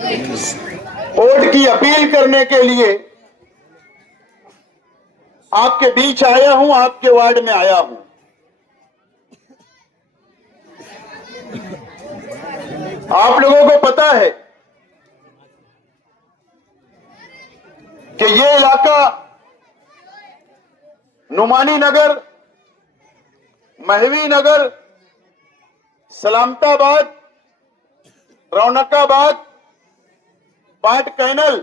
Vote की appeal करने के लिए आपके बीच आया हूं, आपके वार्ड में आया हूं। आप लोगों को पता है कि ये इलाका नुमानी नगर, महवी नगर, सलामताबाद, रौनकाबाद, पाट कैनल,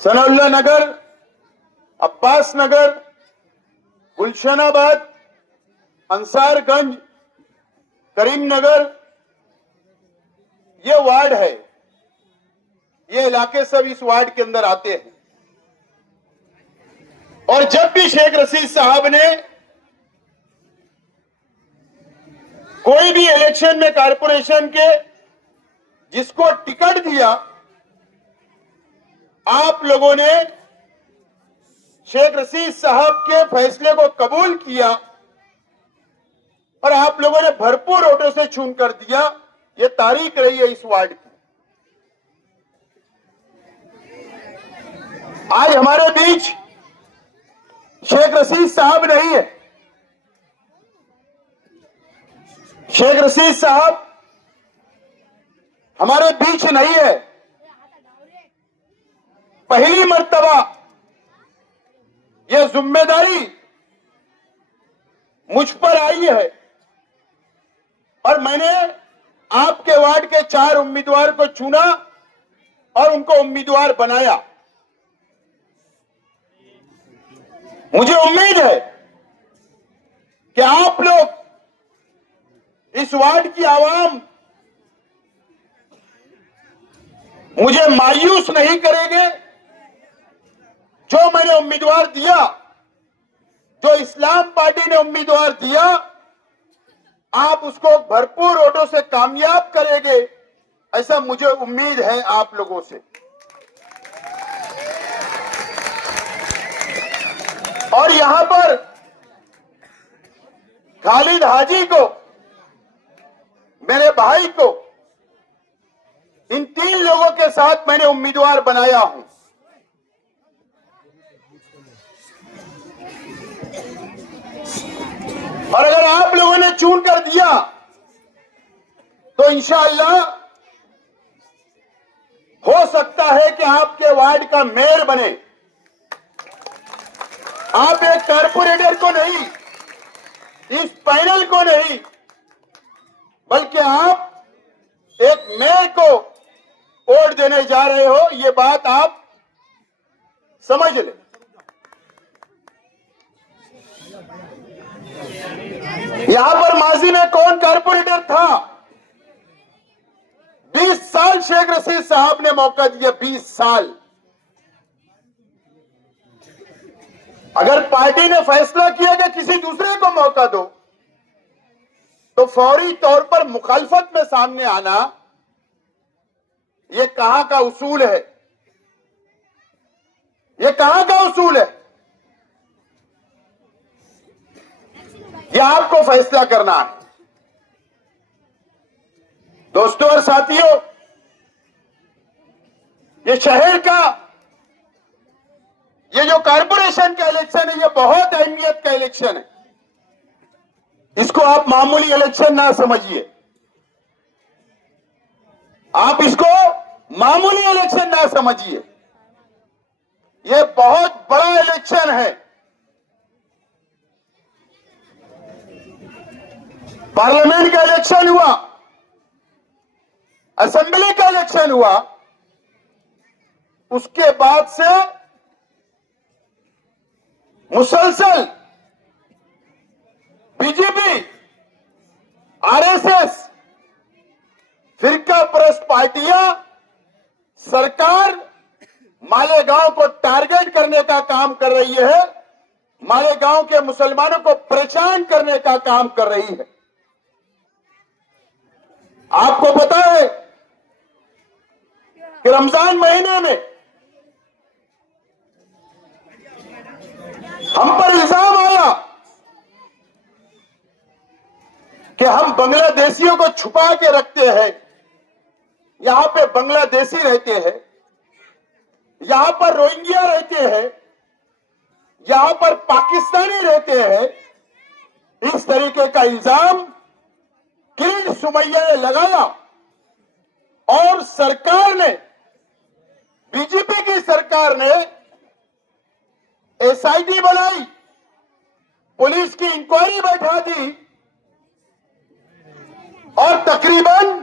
सनौल्ला नगर, अब्बास नगर, गुलशनाबाद, अंसारगंज, करीमनगर, ये वार्ड है। ये इलाके सब इस वार्ड के अंदर आते हैं। और जब भी शेख रशीद साहब ने कोई भी इलेक्शन में कारपोरेशन के जिसको टिकट दिया, आप लोगों ने शेख रशीद साहब के फैसले को कबूल किया और आप लोगों ने भरपूर वोटों से चुन कर दिया। ये तारीख रही है इस वार्ड की। आज हमारे बीच शेख रशीद साहब नहीं है। शेख रशीद साहब हमारे बीच नहीं है। पहली मर्तबा यह जिम्मेदारी मुझ पर आई है और मैंने आपके वार्ड के 4 उम्मीदवार को चुना और उनको उम्मीदवार बनाया। मुझे उम्मीद है कि आप लोग इस वार्ड की आवाम मुझे मायूस नहीं करेंगे। जो मैंने उम्मीदवार दिया, जो इस्लाम पार्टी ने उम्मीदवार दिया, आप उसको भरपूर वोटों से कामयाब करेंगे, ऐसा मुझे उम्मीद है आप लोगों से। और यहां पर खालिद हाजी को, मेरे भाई को, इन 3 लोगों के साथ मैंने उम्मीदवार बनाया हूं। और अगर आप लोगों ने चुन कर दिया तो इंशाअल्लाह हो सकता है कि आपके वार्ड का मेयर बने। आप एक कारपोरेटर को नहीं, इस पैनल को नहीं, बल्कि आप एक मेयर को वोट देने जा रहे हो। ये बात आप समझ लें। यहां पर माजी में कौन कारपोरेटर था? 20 साल शेख रशीद साहब ने मौका दिया, 20 साल। अगर पार्टी ने फैसला किया कि किसी दूसरे को मौका दो, तो फौरी तौर पर मुखालफत में सामने आना, यह कहां का उसूल है? यह कहां का उसूल है? यह आपको फैसला करना है। दोस्तों और साथियों, ये शहर का, ये जो कारपोरेशन का इलेक्शन है, ये बहुत अहमियत का इलेक्शन है। इसको आप मामूली इलेक्शन ना समझिए। आप इसको मामूली इलेक्शन ना समझिए। ये बहुत बड़ा इलेक्शन है। पार्लियामेंट का इलेक्शन हुआ, असेंबली का इलेक्शन हुआ, उसके बाद से मुसलसल बीजेपी, आरएसएस, फिरका परस्त पार्टियां, सरकार मालेगांव को टारगेट करने का काम कर रही है, मालेगांव के मुसलमानों को परेशान करने का काम कर रही है। आपको पता है कि रमजान महीने में हम पर इल्जाम आया कि हम बांग्लादेशियों को छुपा के रखते हैं, यहां पे बांग्लादेशी रहते हैं, यहां पर रोहिंग्या रहते हैं, यहां पर पाकिस्तानी रहते हैं। इस तरीके का इल्जाम किरण सुमैया ने लगाया और सरकार ने, बीजेपी की सरकार ने एसआईटी बनाई, पुलिस की इंक्वायरी बैठा दी और तकरीबन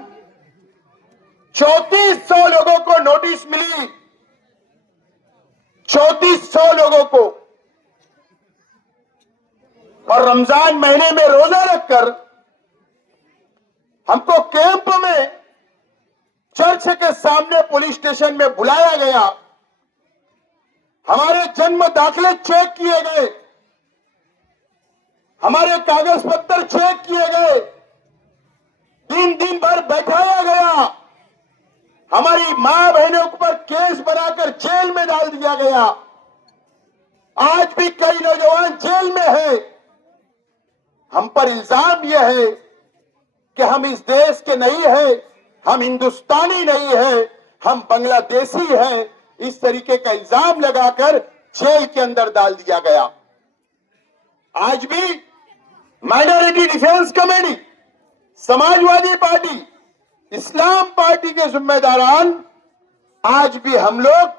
3400 लोगों को नोटिस मिली, 3400 लोगों को। और रमजान महीने में रोजा रखकर हमको कैंप में चर्च के सामने पुलिस स्टेशन में बुलाया गया, हमारे जन्म दाखिले चेक किए गए, हमारे कागज पत्र चेक किए गए, दिन भर बैठाया गया, हमारी मां बहनों पर केस बनाकर जेल में डाल दिया गया। आज भी कई नौजवान जेल में है। हम पर इल्जाम यह है कि हम इस देश के नहीं है, हम हिंदुस्तानी नहीं है, हम बांग्लादेशी हैं। इस तरीके का इल्जाम लगाकर जेल के अंदर डाल दिया गया। आज भी minority defence committee, Samajwadi Party, इस्लाम पार्टी के जिम्मेदारान आज भी हम लोग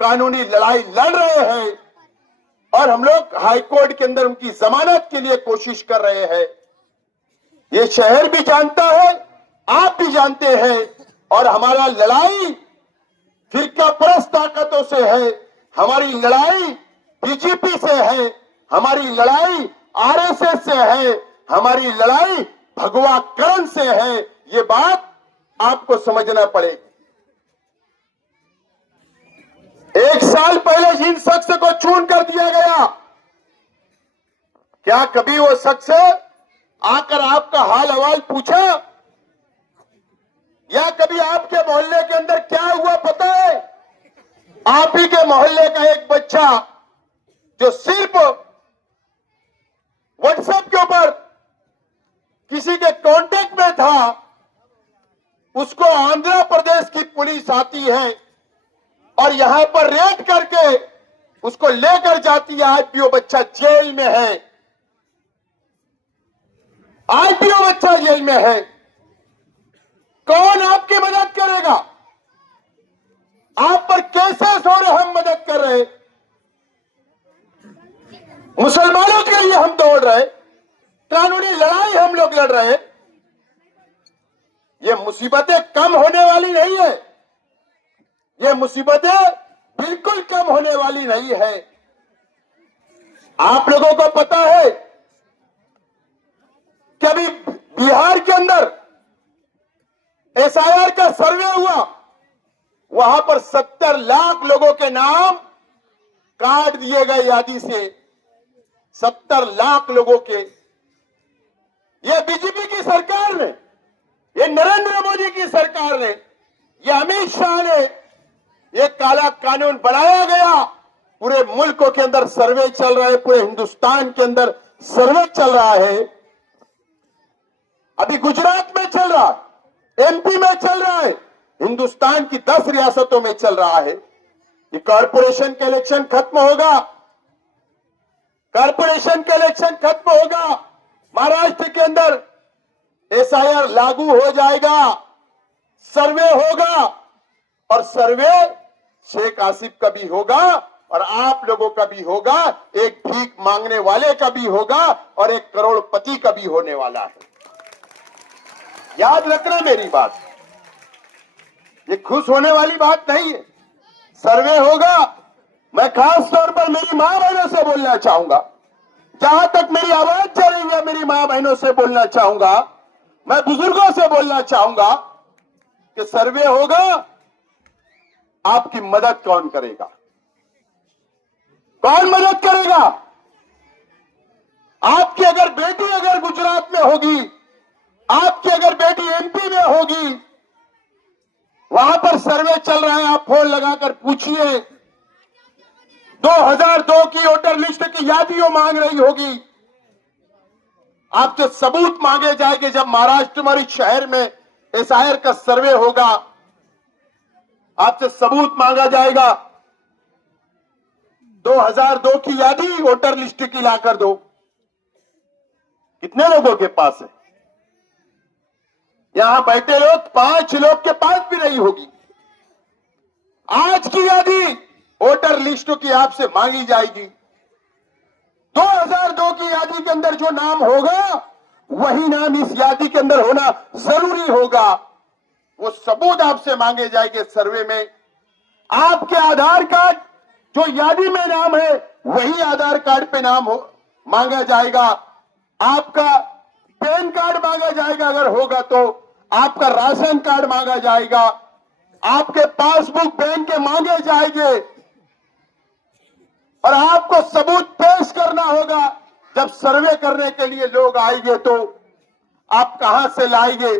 कानूनी लड़ाई लड़ रहे हैं और हम लोग हाई कोर्ट के अंदर उनकी जमानत के लिए कोशिश कर रहे हैं। ये शहर भी जानता है, आप भी जानते हैं। और हमारा लड़ाई फिरका परस्त ताकतों से है, हमारी लड़ाई बीजेपी से है, हमारी लड़ाई आरएसएस से है, हमारी लड़ाई भगवा करण से है। ये बात आपको समझना पड़ेगी। 1 साल पहले जिन शख्स को चून कर दिया गया, क्या कभी वो शख्स आकर आपका हाल हवाल पूछा? या कभी आपके मोहल्ले के अंदर क्या हुआ पता है? आप ही के मोहल्ले का एक बच्चा जो सिर्फ व्हाट्सएप के ऊपर किसी के कांटेक्ट में था, उसको आंध्र प्रदेश की पुलिस आती है और यहां पर रेड करके उसको लेकर जाती है। आज भी वो बच्चा जेल में है, आज भी वो बच्चा जेल में है। कौन आपकी मदद करेगा? आप पर कैसे सो रहे हम मदद कर रहे? मुसलमानों के लिए हम दौड़ रहे, कानूनी लड़ाई हम लोग लड़ रहे। ये मुसीबतें कम होने वाली नहीं है, ये मुसीबतें बिल्कुल कम होने वाली नहीं है। आप लोगों को पता है कि अभी बिहार के अंदर एसआईआर का सर्वे हुआ, वहां पर 70 लाख लोगों के नाम काट दिए गए यादी से। 70 लाख लोगों के। ये बीजेपी की सरकार ने, ये नरेंद्र मोदी की सरकार ने, ये अमित शाह ने ये काला कानून बनाया गया। पूरे मुल्क के अंदर सर्वे चल रहा है, पूरे हिंदुस्तान के अंदर सर्वे चल रहा है। अभी गुजरात में चल रहा है, एमपी में चल रहा है, हिंदुस्तान की 10 रियासतों में चल रहा है। ये कॉरपोरेशन का इलेक्शन खत्म होगा, कॉरपोरेशन का इलेक्शन खत्म होगा, महाराष्ट्र के अंदर एसआईआर लागू हो जाएगा, सर्वे होगा और सर्वे शेख आसिफ का भी होगा और आप लोगों का भी होगा, एक भीख मांगने वाले का भी होगा और एक करोड़पति का भी होने वाला है। याद रखना मेरी बात, ये खुश होने वाली बात नहीं है। सर्वे होगा। मैं खास तौर पर मेरी मां बहनों से बोलना चाहूंगा, जहां तक मेरी आवाज जा रही है, मेरी मां बहनों से बोलना चाहूंगा, मैं बुजुर्गों से बोलना चाहूंगा कि सर्वे होगा, आपकी मदद कौन करेगा? कौन मदद करेगा? आपकी अगर बेटी अगर गुजरात में होगी, आपकी अगर बेटी एमपी में होगी, वहां पर सर्वे चल रहा है, आप फोन लगाकर पूछिए। 2002 की वोटर लिस्ट की यादियों मांग रही होगी, आपसे सबूत मांगे जाएंगे। जब महाराष्ट्र में शहर में एसआईआर का सर्वे होगा, आपसे सबूत मांगा जाएगा। 2002 की यादी वोटर लिस्ट की लाकर दो। कितने लोगों के पास है? यहां बैठे लोग 5 लोग के पास भी नहीं होगी। आज की यादी वोटर लिस्ट की आपसे मांगी जाएगी। 2002 की यादी के अंदर जो नाम होगा वही नाम इस यादी के अंदर होना जरूरी होगा। वो सबूत आपसे मांगे जाएंगे। सर्वे में आपके आधार कार्ड जो यादी में नाम है वही आधार कार्ड पे नाम मांगा जाएगा। आपका पैन कार्ड मांगा जाएगा अगर होगा तो, आपका राशन कार्ड मांगा जाएगा, आपके पासबुक बैंक के मांगे जाएंगे और आपको सबूत पेश करना होगा। जब सर्वे करने के लिए लोग आएंगे तो आप कहां से लाएंगे?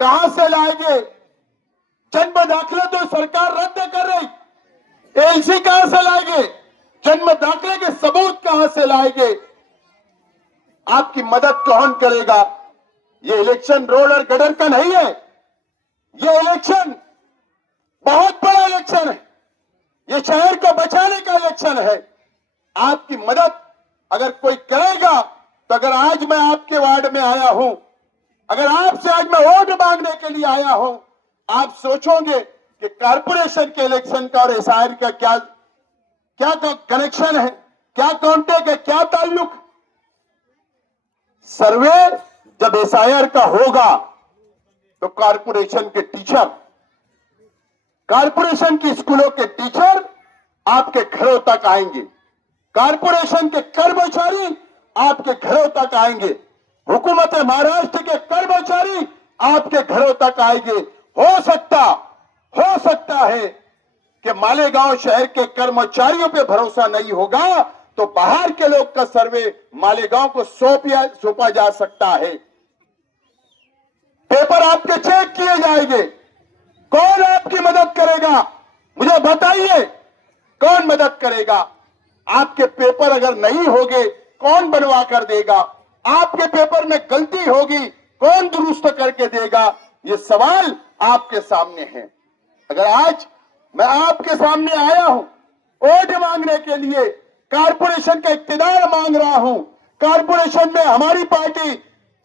कहां से लाएंगे? जन्म दाखिले तो सरकार रद्द कर रही, एलसी कहां से लाएंगे? जन्म दाखिले के सबूत कहां से लाएंगे? आपकी मदद कौन करेगा? ये इलेक्शन रोड और गटर का नहीं है। ये इलेक्शन बहुत बड़ा इलेक्शन है। ये शहर को बचाने का इलेक्शन है। आपकी मदद अगर कोई करेगा तो, अगर आज मैं आपके वार्ड में आया हूं, अगर आपसे आज मैं वोट मांगने के लिए आया हूं, आप सोचोगे कि कारपोरेशन के इलेक्शन का और एसआईआर का क्या क्या कनेक्शन है, क्या कॉन्टेक्ट है, क्या ताल्लुक? सर्वे जब एसआईआर का होगा तो कारपोरेशन के टीचर, कारपोरेशन की स्कूलों के टीचर आपके घरों तक आएंगे, कारपोरेशन के कर्मचारी आपके घरों तक आएंगे, हुकूमत महाराष्ट्र के कर्मचारी आपके घरों तक आएंगे। हो सकता है कि मालेगांव शहर के कर्मचारियों पे भरोसा नहीं होगा तो बाहर के लोग का सर्वे मालेगांव को सौंपा जा सकता है। पेपर आपके चेक किए जाएंगे। कौन आपकी मदद करेगा? मुझे बताइए, कौन मदद करेगा? आपके पेपर अगर नहीं होंगे कौन बनवा कर देगा? आपके पेपर में गलती होगी कौन दुरुस्त करके देगा? ये सवाल आपके सामने है। अगर आज मैं आपके सामने आया हूं वोट मांगने के लिए, कारपोरेशन का इक्तिदार मांग रहा हूं, कारपोरेशन में हमारी पार्टी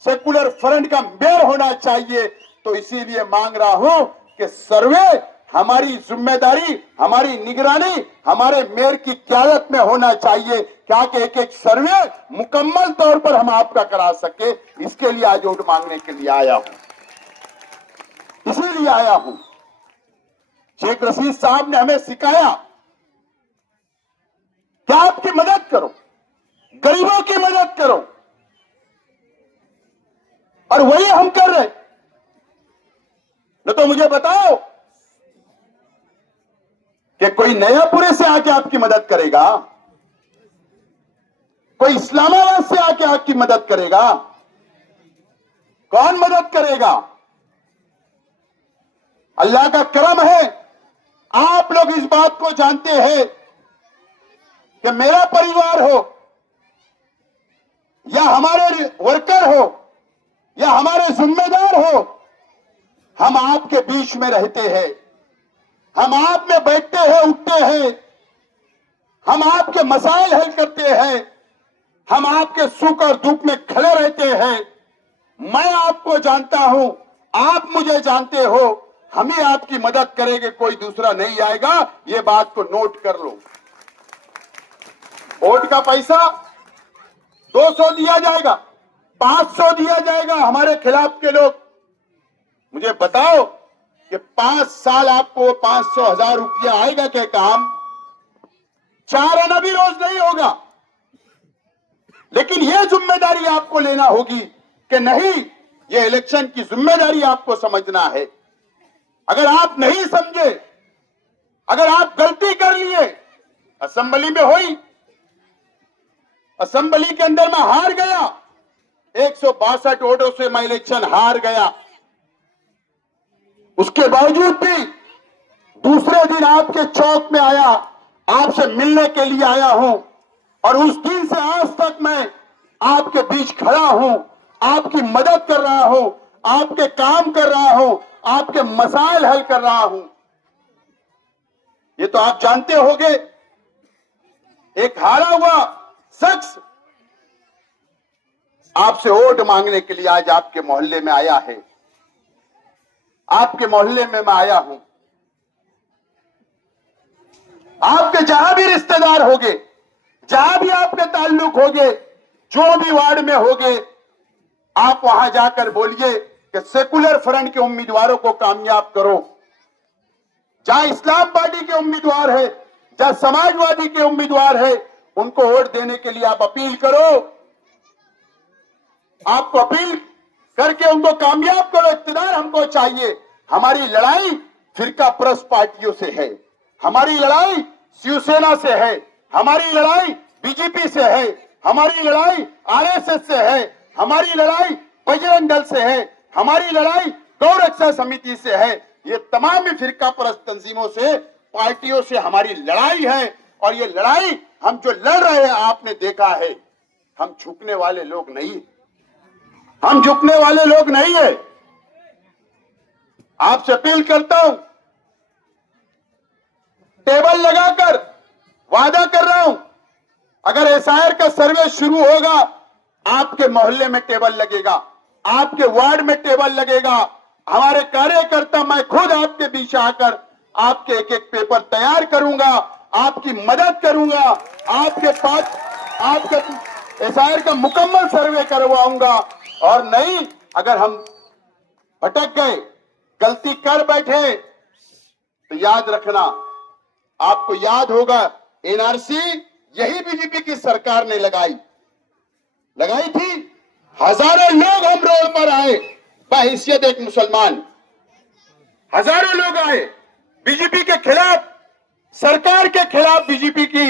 सेकुलर फ्रंट का मेयर होना चाहिए, तो इसीलिए मांग रहा हूं कि सर्वे हमारी जिम्मेदारी, हमारी निगरानी हमारे मेयर की क़यादत में होना चाहिए, क्या कि एक एक सर्वे मुकम्मल तौर पर हम आपका करा सके। इसके लिए आज वोट मांगने के लिए आया हूं, इसीलिए आया हूं। शेख रशीद साहब ने हमें सिखाया कि आपकी मदद करो, गरीबों की मदद करो, और वही हम कर रहे। न तो मुझे बताओ कि कोई नयापुरे से आके आपकी मदद करेगा, कोई इस्लामाबाद से आके आपकी मदद करेगा? कौन मदद करेगा? अल्लाह का करम है, आप लोग इस बात को जानते हैं कि मेरा परिवार हो या हमारे वर्कर हो या हमारे जिम्मेदार हो, हम आपके बीच में रहते हैं, हम आप में बैठते हैं, उठते हैं, हम आपके मसाइल हल करते हैं, हम आपके सुख और दुख में खड़े रहते हैं। मैं आपको जानता हूं, आप मुझे जानते हो, हम ही आपकी मदद करेंगे, कोई दूसरा नहीं आएगा। ये बात को नोट कर लो। वोट का पैसा 200 दिया जाएगा, 500 दिया जाएगा। हमारे खिलाफ के लोग मुझे बताओ कि 5 साल आपको 500,000 रुपया आएगा क्या काम? 4 आना भी रोज नहीं होगा। लेकिन यह जिम्मेदारी आपको लेना होगी कि नहीं, यह इलेक्शन की जिम्मेदारी आपको समझना है। अगर आप नहीं समझे, अगर आप गलती कर लिए, असेंबली में हुई, असेंबली के अंदर मैं हार गया, 162 वोटों से मैं इलेक्शन हार गया, उसके बावजूद भी दूसरे दिन आपके चौक में आया, आपसे मिलने के लिए आया हूं, और उस दिन से आज तक मैं आपके बीच खड़ा हूं, आपकी मदद कर रहा हूं, आपके काम कर रहा हूं, आपके मसाइल हल कर रहा हूं। ये तो आप जानते होंगे। एक हारा हुआ शख्स आपसे वोट मांगने के लिए आज आपके मोहल्ले में आया है। आपके मोहल्ले में मैं आया हूं। आपके जहां भी रिश्तेदार होंगे, जहां भी आपके ताल्लुक होंगे, जो भी वार्ड में होंगे, आप वहां जाकर बोलिए कि सेकुलर फ्रंट के उम्मीदवारों को कामयाब करो। जहां इस्लाम पार्टी के उम्मीदवार है, जहां समाजवादी के उम्मीदवार है, उनको वोट देने के लिए आप अपील करो। आपको अपील करके उनको कामयाब करो। इख्तियार हमको चाहिए। हमारी लड़ाई फिरका परस्त पार्टियों से है, हमारी लड़ाई शिवसेना से है, हमारी लड़ाई बीजेपी से है, हमारी लड़ाई आरएसएस से है, हमारी लड़ाई बजरंग दल से है, हमारी लड़ाई गौ रक्षा समिति से है। ये तमाम फिरका परस्त तंजीमों से, पार्टियों से हमारी लड़ाई है। और ये लड़ाई हम जो लड़ रहे हैं, आपने देखा है, हम झुकने वाले लोग नहीं, हम झुकने वाले लोग नहीं है। आपसे अपील करता हूं, टेबल लगाकर वादा कर रहा हूं, अगर एसआईआर का सर्वे शुरू होगा, आपके मोहल्ले में टेबल लगेगा, आपके वार्ड में टेबल लगेगा। हमारे कार्यकर्ता, मैं खुद आपके बीच आकर आपके एक एक पेपर तैयार करूंगा, आपकी मदद करूंगा, आपके पास आपके एसआईआर का मुकम्मल सर्वे करवाऊंगा। और नहीं, अगर हम भटक गए, गलती कर बैठे, तो याद रखना, आपको याद होगा एनआरसी यही बीजेपी की सरकार ने लगाई थी। हजारों लोग हम रोड पर आए, बहैसियत एक मुसलमान, हजारों लोग आए बीजेपी के खिलाफ, सरकार के खिलाफ बीजेपी की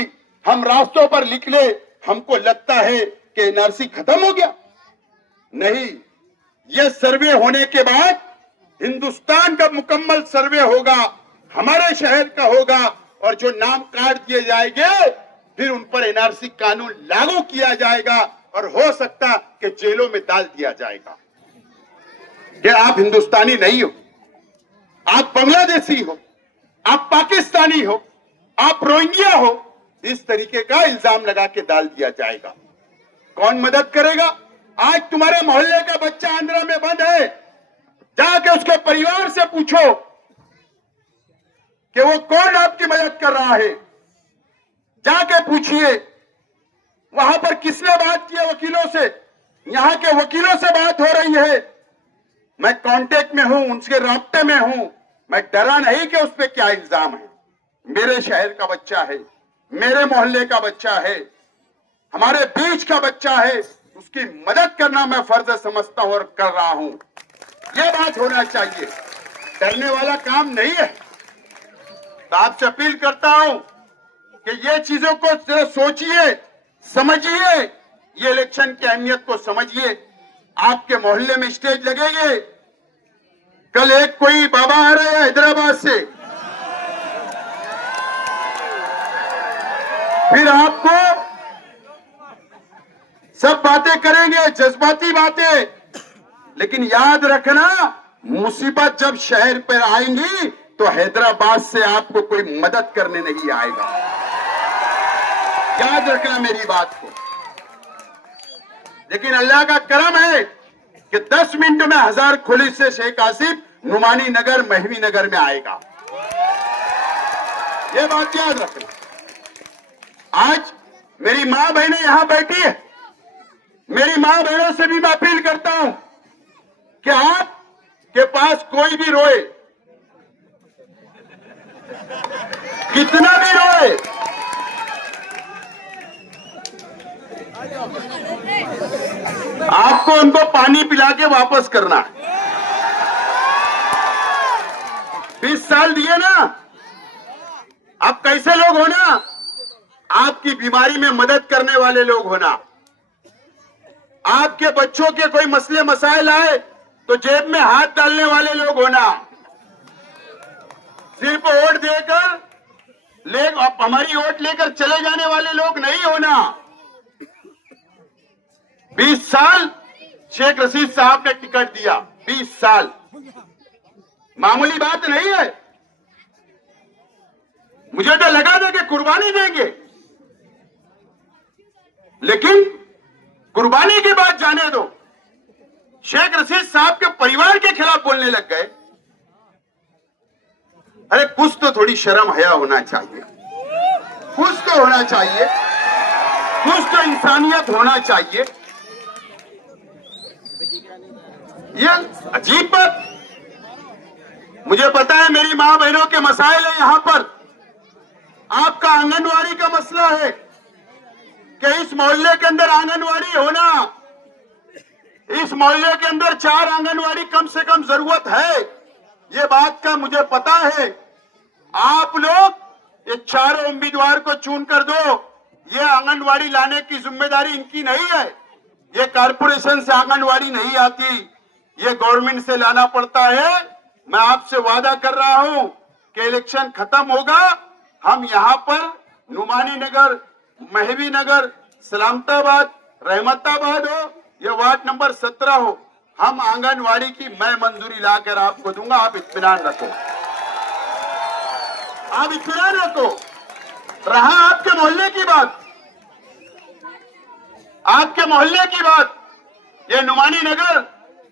हम रास्तों पर निकले। हमको लगता है कि एनआरसी खत्म हो गया। नहीं, यह सर्वे होने के बाद हिंदुस्तान का मुकम्मल सर्वे होगा, हमारे शहर का होगा, और जो नाम काट दिए जाएंगे, फिर उन पर एनआरसी कानून लागू किया जाएगा, और हो सकता कि जेलों में डाल दिया जाएगा कि आप हिंदुस्तानी नहीं हो, आप बांग्लादेशी हो, आप पाकिस्तानी हो, आप रोहिंग्या हो। इस तरीके का इल्जाम लगा के डाल दिया जाएगा। कौन मदद करेगा? आज तुम्हारे मोहल्ले का बच्चा आंध्रा में बंद है, जाके उसके परिवार से पूछो कि वो कौन आपकी मदद कर रहा है। जाके पूछिए वहां पर किसने बात किया वकीलों से। यहां के वकीलों से बात हो रही है, मैं कांटेक्ट में हूं, उनके राब्ते में हूं। मैं डरा नहीं कि उस पर क्या इल्जाम है। मेरे शहर का बच्चा है, मेरे मोहल्ले का बच्चा है, हमारे बीच का बच्चा है, उसकी मदद करना मैं फर्ज समझता हूं और कर रहा हूं। यह बात होना चाहिए, डरने वाला काम नहीं है। तो आपसे अपील करता हूं कि ये चीजों को जरा सोचिए, समझिए, ये इलेक्शन की अहमियत को समझिए। आपके मोहल्ले में स्टेज लगेंगे। कल एक कोई बाबा आ रहे हैं हैदराबाद से, फिर आपको सब बातें करेंगे, जज्बाती बातें, लेकिन याद रखना, मुसीबत जब शहर पर आएंगी तो हैदराबाद से आपको कोई मदद करने नहीं आएगा। याद रखना मेरी बात को। लेकिन अल्लाह का करम है कि 10 मिनट में 1000 पुलिस से शेख आसिफ नुमानी नगर, महवी नगर में आएगा। यह बात याद रखना। आज मेरी मां बहनें यहां बैठी है, मेरी मां बहनों से भी मैं अपील करता हूं कि आपके पास कोई भी रोए, कितना भी रोए, आपको उनको पानी पिला के वापस करना है। 20 साल दिए ना, आप कैसे लोग हो ना, आपकी बीमारी में मदद करने वाले लोग होना, आपके बच्चों के कोई मसले मसाइल आए तो जेब में हाथ डालने वाले लोग होना, सिर्फ वोट देकर हमारी वोट लेकर चले जाने वाले लोग नहीं होना। 20 साल शेख रशीद साहब ने टिकट दिया, 20 साल मामूली बात नहीं है। मुझे तो लगा था कि कुर्बानी देंगे, लेकिन कुर्बानी की बात जाने दो, शेख रशीद साहब के परिवार के खिलाफ बोलने लग गए। अरे कुछ तो थोड़ी शर्म हया होना चाहिए, कुछ तो होना चाहिए, कुछ तो इंसानियत होना चाहिए। ये अजीब बात। मुझे पता है मेरी मां बहनों के मसाइल है यहां पर। आपका आंगनवाड़ी का मसला है कि इस मोहल्ले के अंदर आंगनवाड़ी होना, इस मोहल्ले के अंदर 4 आंगनवाड़ी कम से कम जरूरत है, ये बात का मुझे पता है। आप लोग ये चारों उम्मीदवार को चुन कर दो, ये आंगनवाड़ी लाने की जिम्मेदारी इनकी नहीं है। ये कारपोरेशन से आंगनवाड़ी नहीं आती, ये गवर्नमेंट से लाना पड़ता है। मैं आपसे वादा कर रहा हूं कि इलेक्शन खत्म होगा, हम यहां पर नुमानी नगर, महवी नगर, सलामताबाद, रहमताबाद हो या वार्ड नंबर 17 हो, हम आंगनवाड़ी की मैं मंजूरी लाकर आपको दूंगा। आप इत्मीनान रखो, आप इत्मीनान रखो। रहा आपके मोहल्ले की बात, आपके मोहल्ले की बात, ये नुमानी नगर,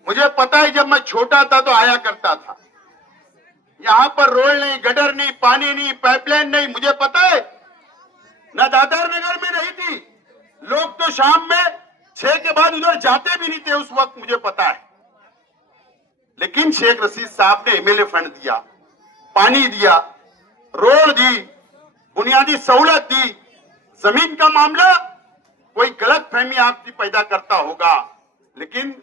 मुझे पता है जब मैं छोटा था तो आया करता था। यहां पर रोड नहीं, गटर नहीं, पानी नहीं, पाइपलाइन नहीं, मुझे पता है। न दादर नगर में नहीं थी, लोग तो शाम में 6 के बाद उधर जाते भी नहीं थे उस वक्त, मुझे पता है। लेकिन शेख रशीद साहब ने एमएलए फंड दिया, पानी दिया, रोड दी, बुनियादी सहूलत दी। जमीन का मामला कोई गलत फहमी आपकी पैदा करता होगा, लेकिन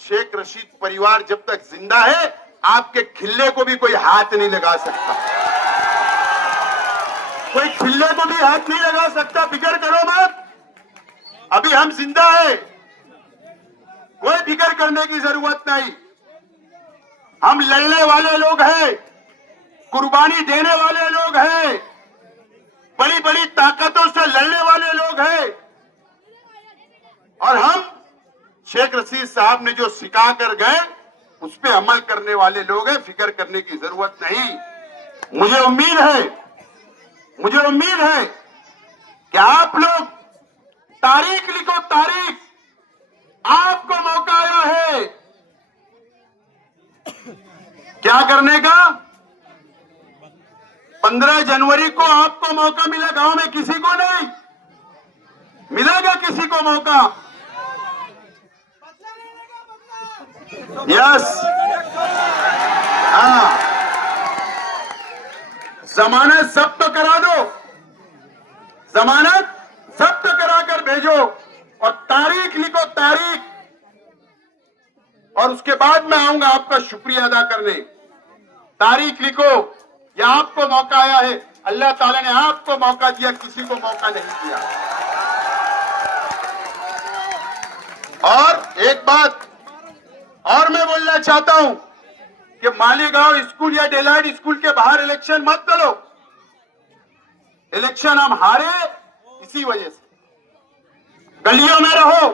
शेख रशीद परिवार जब तक जिंदा है, आपके खिल्ले को भी कोई हाथ नहीं लगा सकता, कोई खिल्ले को भी हाथ नहीं लगा सकता। फिक्र करो मत, अभी हम जिंदा है, कोई फिक्र करने की जरूरत नहीं। हम लड़ने वाले लोग हैं, कुर्बानी देने वाले लोग हैं, बड़ी बड़ी ताकतों से लड़ने वाले लोग हैं। और हम शेख रशीद साहब ने जो सिखा कर गए उस पे अमल करने वाले लोग हैं, फिक्र करने की जरूरत नहीं। मुझे उम्मीद है कि आप लोग तारीख लिखो, तारीख, आपको मौका आया है क्या करने का। 15 जनवरी को आपको मौका मिला, गांव में किसी को नहीं मिलेगा, किसी को मौका। यस, हाँ, जमानत सब तो करा दो, जमानत सब तो करा कर भेजो, और तारीख लिखो, तारीख। और उसके बाद मैं आऊंगा आपका शुक्रिया अदा करने। तारीख लिखो, यह आपको मौका आया है, अल्लाह ताला ने आपको मौका दिया, किसी को मौका नहीं दिया। और एक बात और मैं बोलना चाहता हूं कि मालीगांव स्कूल या डेलाइट स्कूल के बाहर इलेक्शन मत करो। इलेक्शन हम हारे इसी वजह से। गलियों में रहो,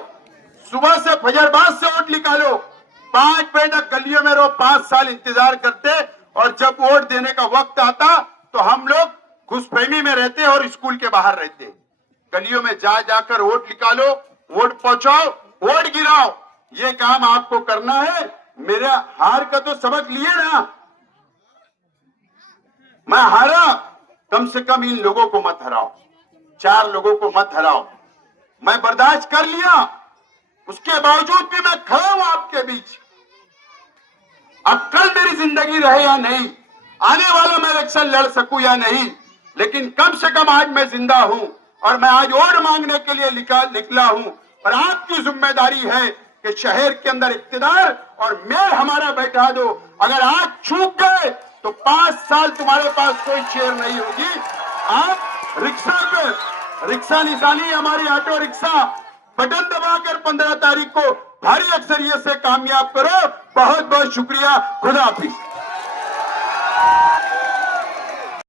सुबह से फजर बाद से वोट निकालो, 5 बजे तक गलियों में रहो, 5 साल इंतजार करते, और जब वोट देने का वक्त आता तो हम लोग खुशफहमी में रहते और स्कूल के बाहर रहते। गलियों में जाकर वोट निकालो, वोट पहुंचाओ, वोट गिराओ, ये काम आपको करना है। मेरे हार का तो सबक लिए ना, मैं हारा, कम से कम इन लोगों को मत हराओ, 4 लोगों को मत हराओ। मैं बर्दाश्त कर लिया, उसके बावजूद भी मैं खड़ा हूं आपके बीच। अब कल मेरी जिंदगी रहे या नहीं, आने वाला मैं इलेक्शन लड़ सकूं या नहीं, लेकिन कम से कम आज मैं जिंदा हूं और मैं आज वोट मांगने के लिए निकला हूं। और आपकी जिम्मेदारी है कि शहर के अंदर इक्तिदार और मेयर हमारा बैठा दो। अगर आज चूक गए तो 5 साल तुम्हारे पास कोई शेयर नहीं होगी। आप रिक्शा पे, रिक्शा निशानी हमारी ऑटो रिक्शा, बटन दबाकर 15 तारीख को भारी अक्सरियत से कामयाब करो। बहुत बहुत शुक्रिया, खुदा हाफिज।